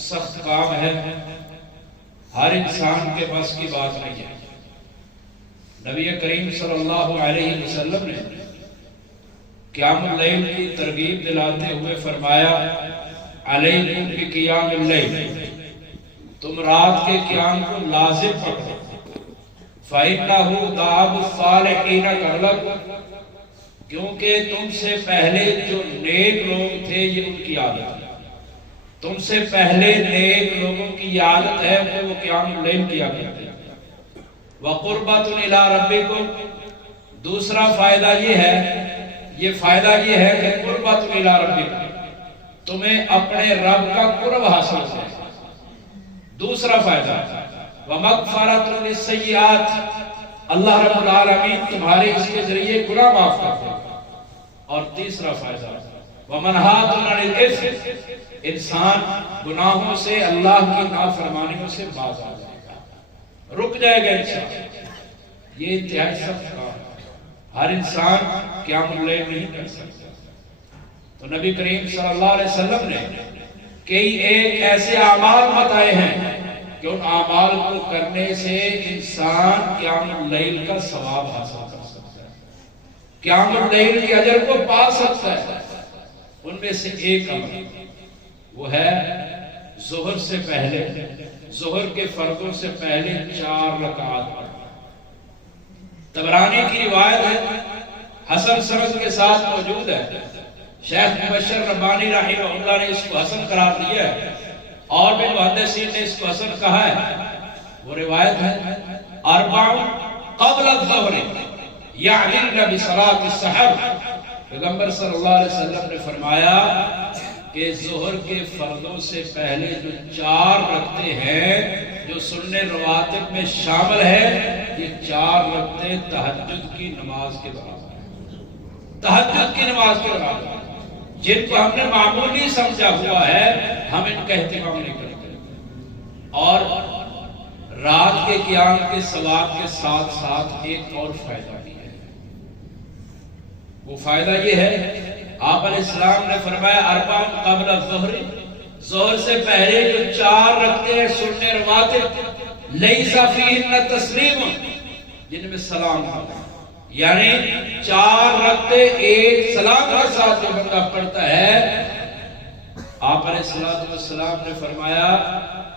سخت کام ہے، ہر انسان کے بس کی بات نہیں ہے۔ نبی کریم صلی اللہ علیہ وسلم نے قیام اللیل کی ترغیب دلاتے ہوئے فرمایا علیکم بقیام اللیل، تم رات کے قیام کو لازم پکڑو، فَإِنَّهُ دَعَبُ الصَّالِحِينَ قَبْلَكُمْ، کیونکہ تم سے پہلے جو نیک لوگ تھے یہ ان کی عادت ہے، تم سے پہلے نیک لوگوں کی عادت ہے کہ وہ قیام اللیل کیا کرتے ہیں۔ وَقُرْبَةٌ إِلَىٰ رَبِّكُمْ، دوسرا فائدہ یہ ہے کہ قُرْبَةٌ إِلَىٰ رَبِّكُمْ، تمہیں اپنے رب کا قرب حاصل ہے۔ دوسرا فائدہ وَمَغْفَرَةٌ لِلسَّيِّئَاتِ، اللہ رب العالمین تمہارے اس کے ذریعے گناہ معاف کرتے ہیں۔ اور تیسرا فائدہ وَمَنْهَاتٌ عَنِ الْإِثْمِ، انسان گناہوں سے، اللہ کی نافرمانیوں سے باز آ جائے گا، رک جائے گا انسان۔ یہ انتہائی سخت کام ہے، ہر انسان قیام اللیل نہیں کر سکتا۔ تو نبی کریم صلی اللہ علیہ وسلم نے کئی ایک ایسے اعمال بتائے ہیں کہ ان اعمال کو کرنے سے انسان قیام اللیل کا ثواب حاصل کر سکتا ہے، قیام اللیل کے اجر کو پا سکتا ہے۔ ان میں سے ایک عمل وہ ہے ظہر سے پہلے، ظہر کے فرضوں سے پہلے 4 رکعات پڑھنا۔ طبرانی کی روایت ہے، حسن سند کے ساتھ موجود ہے، شیخ مبشر ربانی رحمہ اللہ نے اس کو حسن قرار دیا ہے، اور بھی محدثین نے اس کو حسن کہا ہے۔ وہ روایت ہے اربع قبل الظہر یعدلن بصلاۃ السحر، پیغمبر صلی اللہ علیہ وسلم نے فرمایا کہ ظہر کے فرضوں سے پہلے جو 4 رکعتیں ہیں جو سنن رواتب میں شامل ہے، یہ 4 رکعتیں تہجد کی نماز کے برابر ہیں، تہجد کی نماز کے برابر ہیں، جن کو ہم نے معمولی سمجھا ہوا ہے ہم ان کا اہتمام نہیں کرتے۔ اور رات کے قیام کے ثواب کے ساتھ ساتھ ایک اور فائدہ بھی ہے، وہ فائدہ یہ ہے آپ علیہ السلام نے فرمایا اربع قبل الظہر، ظہر سے پہلے جو 4 رکعتیں ہیں سنن رواتب لیس فیہن تسلیم، جن میں سلام ہو، یعنی 4 رکعتیں ایک سلام کے ساتھ جو بندہ پڑھتا ہے، آپ علیہ السلام نے فرمایا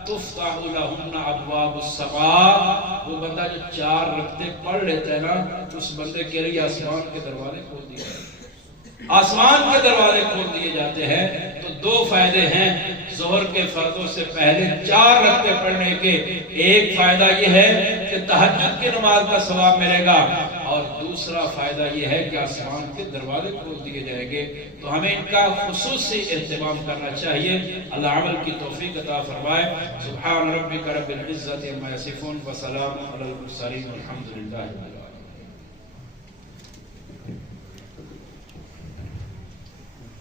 تفتح لہن ابواب السماء، وہ بندہ جو 4 رکعتیں پڑھ لیتا ہے نا، اس بندے کے لیے آسمان کے دروازے کھول دیے جاتے ہیں، آسمان کے دروازے کھول دیے جاتے ہیں۔ تو 2 فائدے ہیں ظہر کے فرضوں سے پہلے 4 رکعتیں پڑھنے کے۔ ایک فائدہ یہ ہے کہ تہجد کی نماز کا ثواب ملے گا، اور دوسرا فائدہ یہ ہے کہ آسمان کے دروازے کھول دیے جائیں گے۔ تو ہمیں ان کا خصوصی اہتمام کرنا چاہیے۔ اللہ عمل کی توفیق عطا فرمائے۔ سبحان ربک رب العزت عما یصفون وسلام علی المرسلین والحمد للہ رب العالمین۔